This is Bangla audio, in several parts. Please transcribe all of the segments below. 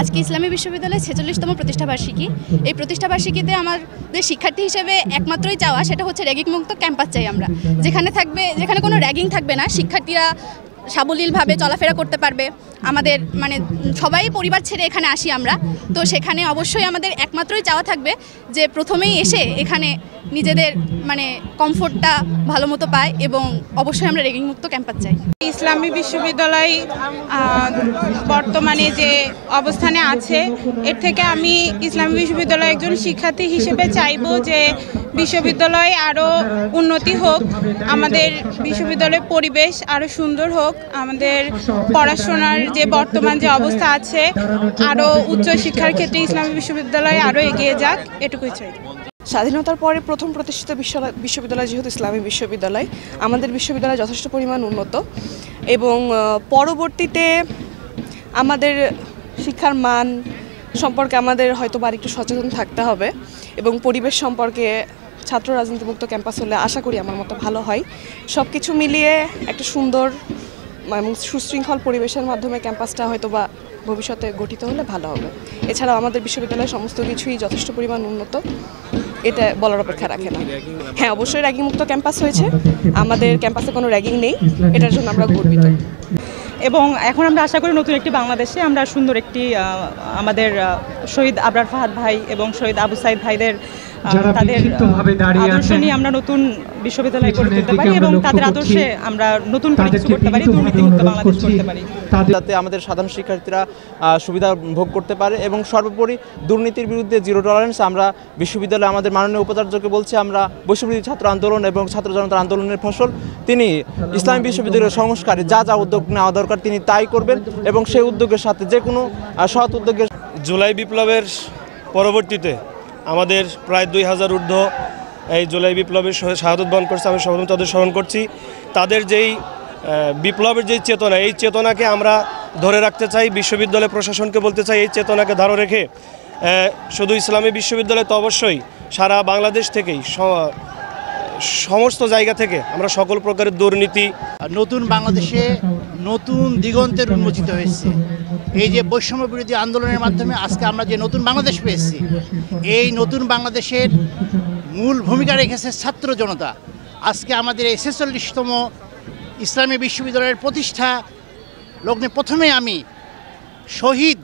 আজকে ইসলামী বিশ্ববিদ্যালয়ের ৪৬তম প্রতিষ্ঠাবার্ষিকী। এই প্রতিষ্ঠাবার্ষিকীতে আমাদের শিক্ষার্থী হিসেবে একমাত্রই চাওয়া সেটা হচ্ছে র্যাগিং মুক্ত ক্যাম্পাস চাই আমরা, যেখানে কোনো র্যাগিং থাকবে না, শিক্ষার্থীরা সাবলীলভাবে চলাফেরা করতে পারবে। আমাদের সবাই পরিবার ছেড়ে এখানে আসি আমরা, তো সেখানে অবশ্যই আমাদের একমাত্রই চাওয়া থাকবে যে প্রথমেই এসে এখানে নিজেদের কমফোর্টটা ভালো মতো পায় এবং অবশ্যই আমরা র্যাগিং মুক্ত ক্যাম্পাস চাই। ইসলামী বিশ্ববিদ্যালয় বর্তমানে যে অবস্থানে আছে এর থেকে আমি ইসলামী বিশ্ববিদ্যালয়ের একজন শিক্ষার্থী হিসেবে চাইব যে বিশ্ববিদ্যালয় আরও উন্নতি হোক, আমাদের বিশ্ববিদ্যালয়ের পরিবেশ আরও সুন্দর হোক, আমাদের পড়াশোনার যে বর্তমান যে অবস্থা আছে আরও উচ্চশিক্ষার ক্ষেত্রে ইসলামী বিশ্ববিদ্যালয় আরও এগিয়ে যাক, এটুকুই চাই। স্বাধীনতার পরে প্রথম প্রতিষ্ঠিত বিশ্ববিদ্যালয় যেহেতু ইসলামী বিশ্ববিদ্যালয়, আমাদের বিশ্ববিদ্যালয় যথেষ্ট পরিমাণ উন্নত এবং পরবর্তীতে আমাদের শিক্ষার মান সম্পর্কে আমাদের হয়তো আর একটু সচেতন থাকতে হবে এবং পরিবেশ সম্পর্কে ছাত্র রাজনীতিমুক্ত ক্যাম্পাস হলে আশা করি আমার মতো ভালো হয়। সব কিছু মিলিয়ে একটা সুন্দর এবং সুশৃঙ্খল পরিবেশের মাধ্যমে ক্যাম্পাসটা হয়তো বা ভবিষ্যতে গঠিত হলে ভালো হবে। এছাড়াও আমাদের বিশ্ববিদ্যালয়ের সমস্ত কিছুই যথেষ্ট পরিমাণ উন্নত, এটা বলার অপেক্ষা রাখে না। হ্যাঁ, অবশ্যই র্যাগিং মুক্ত ক্যাম্পাস হয়েছে, আমাদের ক্যাম্পাসে কোনো র্যাগিং নেই, এটার জন্য আমরা গর্বিত। এবং এখন আমরা আশা করি নতুন একটি বাংলাদেশে আমরা সুন্দর একটি আমাদের শহীদ আবরার ফাহাদ ভাই এবং শহীদ আবু সাইদ ভাইদের তাদের আদর্শ নিয়ে আমরা নতুন বিশ্ববিদ্যালয় গড়ে তুলতে পারি এবং তাদের আদর্শে আমরা নতুন করে কিছু করতে পারি, দুর্নীতিমুক্ত বাংলাদেশ করতে পারি, যাতে আমাদের সাধারণ শিক্ষার্থীরা সুবিধা ভোগ করতে পারে এবং সর্বোপরি দুর্নীতির বিরুদ্ধে জিরো টলারেন্স। আমরা বিশ্ববিদ্যালয়ে আমাদের মাননীয় উপাচার্যকে বলছি আমরা বৈশ্ববিধি ছাত্র আন্দোলন এবং ছাত্র জনতার আন্দোলনের ফসল, তিনি ইসলামী বিশ্ববিদ্যালয়ের সংস্কারে যা যা উদ্যোগ নেওয়া দরকার তিনি তাই করবেন এবং সেই উদ্যোগের সাথে যে কোনো সৎ উদ্যোগের। জুলাই বিপ্লবের পরবর্তীতে আমাদের প্রায় 2000 ঊর্ধ্ব এই জুলাই বিপ্লবের শাহাদত বরণ করছে, আমি সর্বপ্রথম তাদের স্মরণ করছি। তাদের যেই বিপ্লবের যেই চেতনা, এই চেতনাকে আমরা ধরে রাখতে চাই। বিশ্ববিদ্যালয় প্রশাসনকে বলতে চাই এই চেতনাকে ধারণ রেখে শুধু ইসলামী বিশ্ববিদ্যালয় তো অবশ্যই সারা বাংলাদেশ থেকেই সমস্ত জায়গা থেকে আমরা সকল প্রকারের দুর্নীতি। নতুন বাংলাদেশে নতুন দিগন্তের উন্মোচিত হয়েছে। এই যে বৈষম্য বিরোধী আন্দোলনের মাধ্যমে আজকে আমরা যে নতুন বাংলাদেশ পেয়েছি, এই নতুন বাংলাদেশের মূল ভূমিকা রেখেছে ছাত্র জনতা। আজকে আমাদের এই 46তম ইসলামী বিশ্ববিদ্যালয়ের প্রতিষ্ঠা লগ্নে প্রথমে আমি শহীদ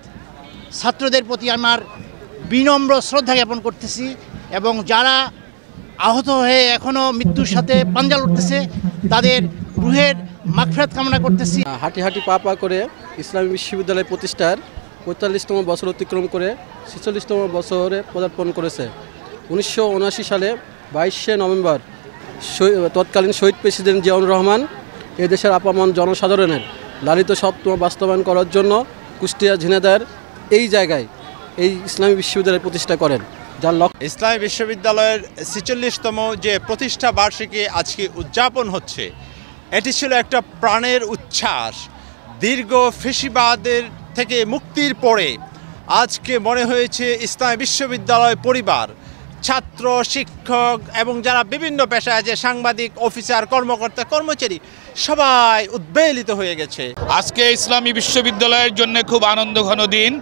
ছাত্রদের প্রতি আমার বিনম্র শ্রদ্ধা জ্ঞাপন করতেছি এবং যারা আহত হয়ে এখনও মৃত্যুর সাথে পাঞ্জা লড়তেছে তাদের রুহের মাগফিরাত কামনা করতেছি। হাঁটি হাঁটি পা পা করে ইসলামী বিশ্ববিদ্যালয় প্রতিষ্ঠার 45তম বছর অতিক্রম করে 46তম বছরে পদার্পণ করেছে। 1979 সালে 22শে নভেম্বর তৎকালীন শহীদ প্রেসিডেন্ট জিয়াউর রহমান এদেশের আপামর জনসাধারণের লালিত স্বপ্ন বাস্তবায়ন করার জন্য কুষ্টিয়া ঝিনাইদহের এই জায়গায় এই ইসলামী বিশ্ববিদ্যালয় প্রতিষ্ঠা করেন, যার লক্ষ্য ইসলামী বিশ্ববিদ্যালয়ের 46তম যে প্রতিষ্ঠা বার্ষিকী আজকে উদযাপন হচ্ছে, এটি ছিল একটা প্রাণের উচ্ছ্বাস। দীর্ঘ ফেসিবাদের থেকে মুক্তির পরে আজকে মনে হয়েছে ইসলামী বিশ্ববিদ্যালয় পরিবার, ছাত্র, শিক্ষক এবং যারা বিভিন্ন পেশায় আছে, সাংবাদিক, অফিসার, কর্মকর্তা, কর্মচারী, সবাই উদ্বেলিত হয়ে গেছে। আজকে ইসলামী বিশ্ববিদ্যালয়ের জন্য খুব আনন্দঘন দিন।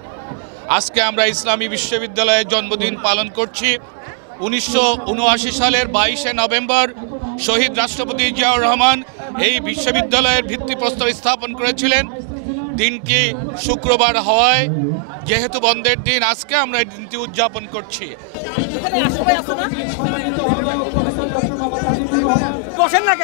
আজকে আমরা ইসলামী বিশ্ববিদ্যালয়ের জন্মদিন পালন করছি। 1979 সালের 22শে নভেম্বর শহীদ রাষ্ট্রপতি জিয়াউর রহমান এই বিশ্ববিদ্যালয়ের ভিত্তিপ্রস্তর স্থাপন করেছিলেন। দিনটি শুক্রবার হওয়ায় যেহেতু বন্ধের দিন, আজকে আমরা এই দিনটি উদযাপন করছি। বসেন না